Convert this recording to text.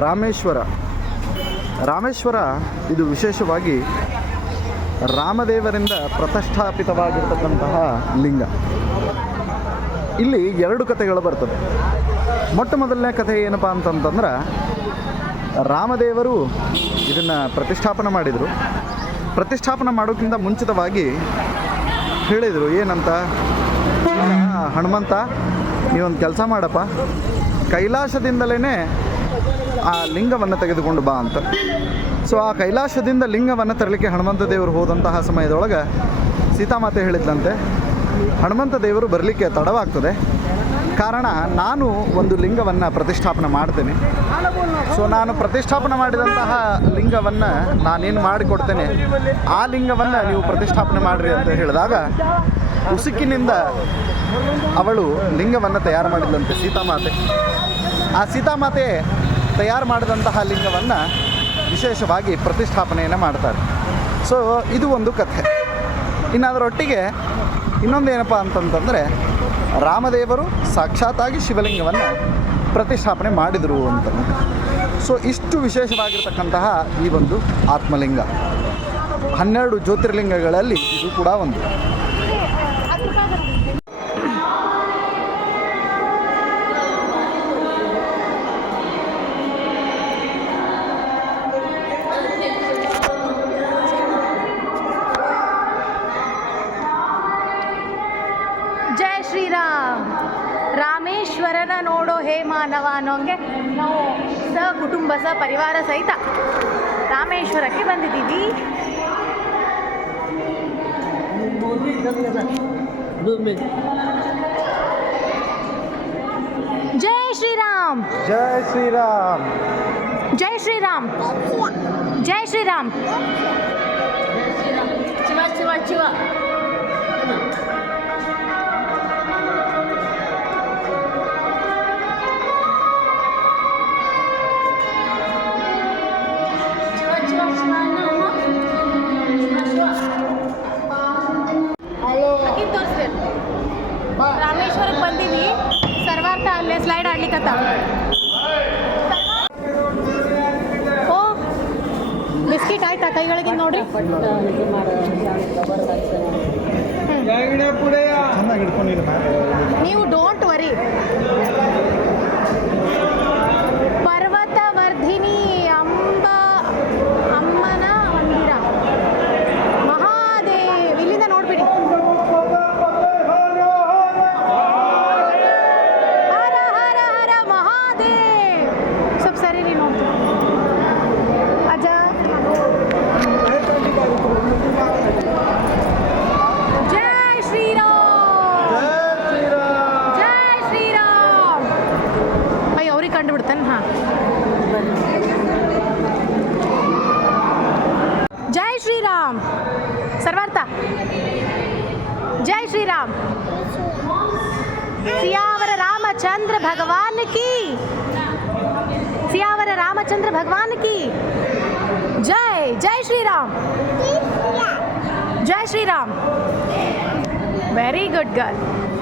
ರಾಮೇಶ್ವರ. ರಾಮೇಶ್ವರ ಇದು ವಿಶೇಷವಾಗಿ ರಾಮದೇವರಿಂದ ಪ್ರತಿಷ್ಠಾಪಿತವಾಗಿರ್ತಕ್ಕಂತಹ ಲಿಂಗ. ಇಲ್ಲಿ ಎರಡು ಕಥೆಗಳು ಬರ್ತದೆ. ಮೊಟ್ಟ ಮೊದಲನೇ ಕಥೆ ಏನಪ್ಪ ಅಂತಂತಂದ್ರೆ ರಾಮದೇವರು ಇದನ್ನು ಪ್ರತಿಷ್ಠಾಪನೆ ಮಾಡಿದರು. ಪ್ರತಿಷ್ಠಾಪನೆ ಮಾಡೋಕ್ಕಿಂತ ಮುಂಚಿತವಾಗಿ ಹೇಳಿದರು ಏನಂತ? "ಇಲ್ಲ, ಹನುಮಂತ ನೀವೊಂದು ಕೆಲಸ ಮಾಡಪ್ಪ. ಕೈಲಾಸದಿಂದಲೇ ಆ ಲಿಂಗವನ್ನು ತೆಗೆದುಕೊಂಡು ಬಾ ಅಂತ. ಸೊ ಆ ಕೈಲಾಸದಿಂದ ಲಿಂಗವನ್ನು ತರಲಿಕ್ಕೆ ಹನುಮಂತ ದೇವರು ಹೋದಂತಹ ಸಮಯದೊಳಗೆ ಸೀತಾಮಾತೆ ಹೇಳಿದ್ಲಂತೆ, ಹನುಮಂತ ದೇವರು ಬರಲಿಕ್ಕೆ ತಡವಾಗ್ತದೆ. ಕಾರಣ, ನಾನು ಒಂದು ಲಿಂಗವನ್ನು ಪ್ರತಿಷ್ಠಾಪನೆ ಮಾಡ್ತೇನೆ. ಸೊ ನಾನು ಪ್ರತಿಷ್ಠಾಪನೆ ಮಾಡಿದಂತಹ ಲಿಂಗವನ್ನು ನಾನೇನು ಮಾಡಿಕೊಡ್ತೇನೆ, ಆ ಲಿಂಗವನ್ನು ನೀವು ಪ್ರತಿಷ್ಠಾಪನೆ ಮಾಡಿರಿ ಅಂತ ಹೇಳಿದಾಗ, ಉಸುಕಿನಿಂದ ಅವಳು ಲಿಂಗವನ್ನು ತಯಾರು ಮಾಡಿದಂತೆ ಸೀತಾಮಾತೆ. ಆ ಸೀತಾಮಾತೆ ತಯಾರು ಮಾಡಿದಂತಹ ಲಿಂಗವನ್ನು ವಿಶೇಷವಾಗಿ ಪ್ರತಿಷ್ಠಾಪನೆಯನ್ನು ಮಾಡ್ತಾರೆ. ಸೊ ಇದು ಒಂದು ಕಥೆ. ಇನ್ನು ಅದರೊಟ್ಟಿಗೆ ಇನ್ನೊಂದು ಏನಪ್ಪ ಅಂತಂತಂದರೆ, ರಾಮದೇವರು ಸಾಕ್ಷಾತ್ತಾಗಿ ಶಿವಲಿಂಗವನ್ನು ಪ್ರತಿಷ್ಠಾಪನೆ ಮಾಡಿದರು ಅಂತ. ಸೊ ಇಷ್ಟು ವಿಶೇಷವಾಗಿರ್ತಕ್ಕಂತಹ ಈ ಒಂದು ಆತ್ಮಲಿಂಗ. ಹನ್ನೆರಡು ಜ್ಯೋತಿರ್ಲಿಂಗಗಳಲ್ಲಿ ಇದು ಕೂಡ ಒಂದು. ಶ್ರೀರಾಮ್ ರಾಮೇಶ್ವರನ ನೋಡೋ ಹೇ ಮಾನವ ಅನ್ನೋಂಗೆ ನಾವು ಸ ಕುಟುಂಬ ಸ ಪರಿವಾರ ಸಹಿತ ರಾಮೇಶ್ವರಕ್ಕೆ ಬಂದಿದ್ದೀವಿ ಜೈ ಶ್ರೀರಾಮ್ ಜೈ ಶ್ರೀರಾಮ್ ಜೈ ಶ್ರೀರಾಮ್ ಜೈ ಶ್ರೀರಾಮ್ ಶಿವ ಶಿವ ಶಿವ ಶಿವ ರಾಮೇಶ್ವರಕ್ಕೆ ಬಂದೀವಿ ಸರ್ವಾರ್ಥ ಅಲ್ಲೇ ಸ್ಲೈಡ್ ಆಡ್ಲಿಕ್ಕತ್ತ. ಓ ಬಿಸ್ಕಿಟ್ ಆಯ್ತಾ ಕೈಗಳಿಗೆ ನೋಡ್ರಿ? ನೀವು ಡೋಂಟ್ कंपिड़ते हाँ जय श्री राम सर्वार्थ जय श्री राम सियावर रामचंद्र भगवान की सियावर रामचंद्र भगवान की जय जय श्री राम जय Shri Ram very good girl